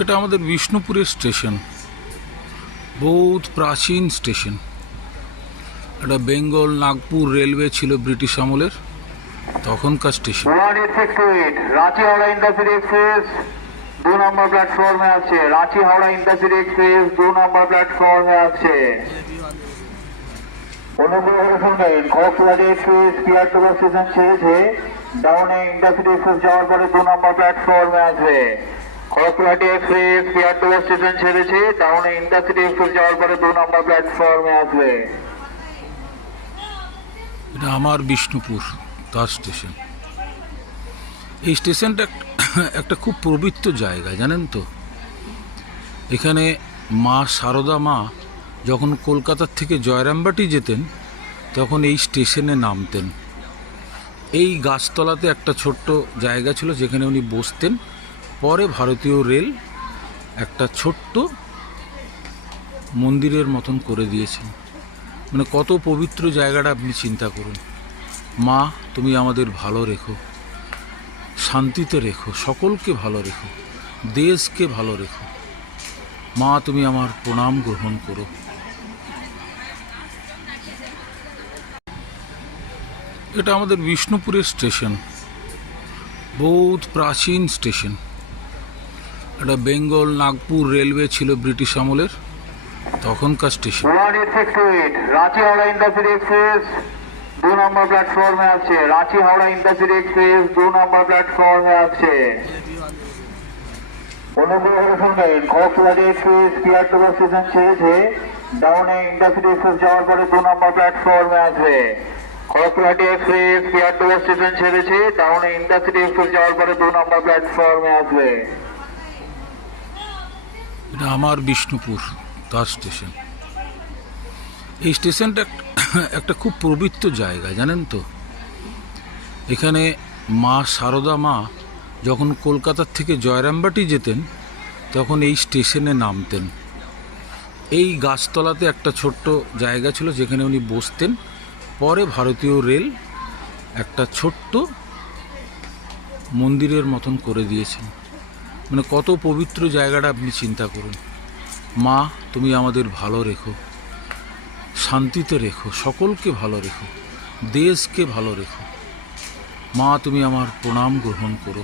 এটা আমাদের বিষ্ণুপুরের স্টেশন, বহুত প্রাচীন স্টেশন। এটা বেঙ্গল নাগপুর রেলওয়ে ছিল ব্রিটিশ আমলের, তখনকার station. Ranchi Howrah intercity express 2 নম্বর প্ল্যাটফর্মে আছে। রাঁচি হাওড়া ইন্টারসিটি এক্সপ্রেস 2 নম্বর প্ল্যাটফর্মে আছে। অনুগ্রহ শুনবেন, খড়গপুরহাটি এক্সপ্রেস পিয়ারডোবা স্টেশন ছেড়েছে, ডাউনে ইন্টারসিটি এক্সপ্রেস যাওয়ার পরে 2 নম্বর প্ল্যাটফর্মে আসবে। খড়গপুরহাটি এক্সপ্রেস পিয়ারডোবা স্টেশন ছেড়েছে, ডাউনে ইন্টারসিটি এক্সপ্রেস যাওয়ার পরে 2 নম্বর প্ল্যাটফর্মে আসবে। এটা আমার বিষ্ণুপুর তার স্টেশন। এই স্টেশনটা একটা খুব পবিত্র জায়গা, জানেন তো। এখানে মা সারদা মা যখন কলকাতার থেকে জয়রামবাটি যেতেন, তখন এই স্টেশনে নামতেন। এই গাছতলাতে একটা ছোট্ট জায়গা ছিল যেখানে উনি বসতেন। পরে ভারতীয় রেল একটা ছোট্ট মন্দিরের মতন করে দিয়েছেন। মানে কত পবিত্র জায়গাটা আপনি চিন্তা করুন। মা, তুমি আমাদের ভালো রেখো, শান্তিতে রেখো, সকলকে ভালো রেখো, দেশকে ভালো রেখো। মা, তুমি আমার প্রণাম গ্রহণ করো। এটা আমাদের বিষ্ণুপুরের স্টেশন, বহুত প্রাচীন স্টেশন। এটা বেঙ্গল নাগপুর রেলওয়ে ছিল ব্রিটিশ আমলের, তখনকার station. Ranchi Howrah intercity express 2 নম্বর প্ল্যাটফর্মে আছে। রাঁচি হাওড়া ইন্টারসিটি এক্সপ্রেস 2 নম্বর প্ল্যাটফর্মে আছে। অনুগ্রহ শুনবেন, খড়গপুরহাটি এক্সপ্রেস পিয়ারডোবা স্টেশন ছেড়েছে, ডাউনে ইন্টারসিটি এক্সপ্রেস যাওয়ার পরে 2 নম্বর প্ল্যাটফর্মে আসবে। খড়গপুরহাটি এক্সপ্রেস পিয়ারডোবা স্টেশন ছেড়েছে, ডাউনে ইন্টারসিটি এক্সপ্রেস যাওয়ার পরে 2 নম্বর প্ল্যাটফর্মে আসবে। এটা আমার বিষ্ণুপুর তার স্টেশন। এই স্টেশনটা একটা খুব পবিত্র জায়গা, জানেন তো। এখানে মা সারদা মা যখন কলকাতার থেকে জয়রামবাটি যেতেন, তখন এই স্টেশনে নামতেন। এই গাছতলাতে একটা ছোট্ট জায়গা ছিল যেখানে উনি বসতেন। পরে ভারতীয় রেল একটা ছোট্ট মন্দিরের মতন করে দিয়েছেন। মানে কত পবিত্র জায়গাটা আপনি চিন্তা করুন। মা, তুমি আমাদের ভালো রেখো, শান্তিতে রেখো, সকলকে ভালো রেখো, দেশকে ভালো রেখো। মা, তুমি আমার প্রণাম গ্রহণ করো।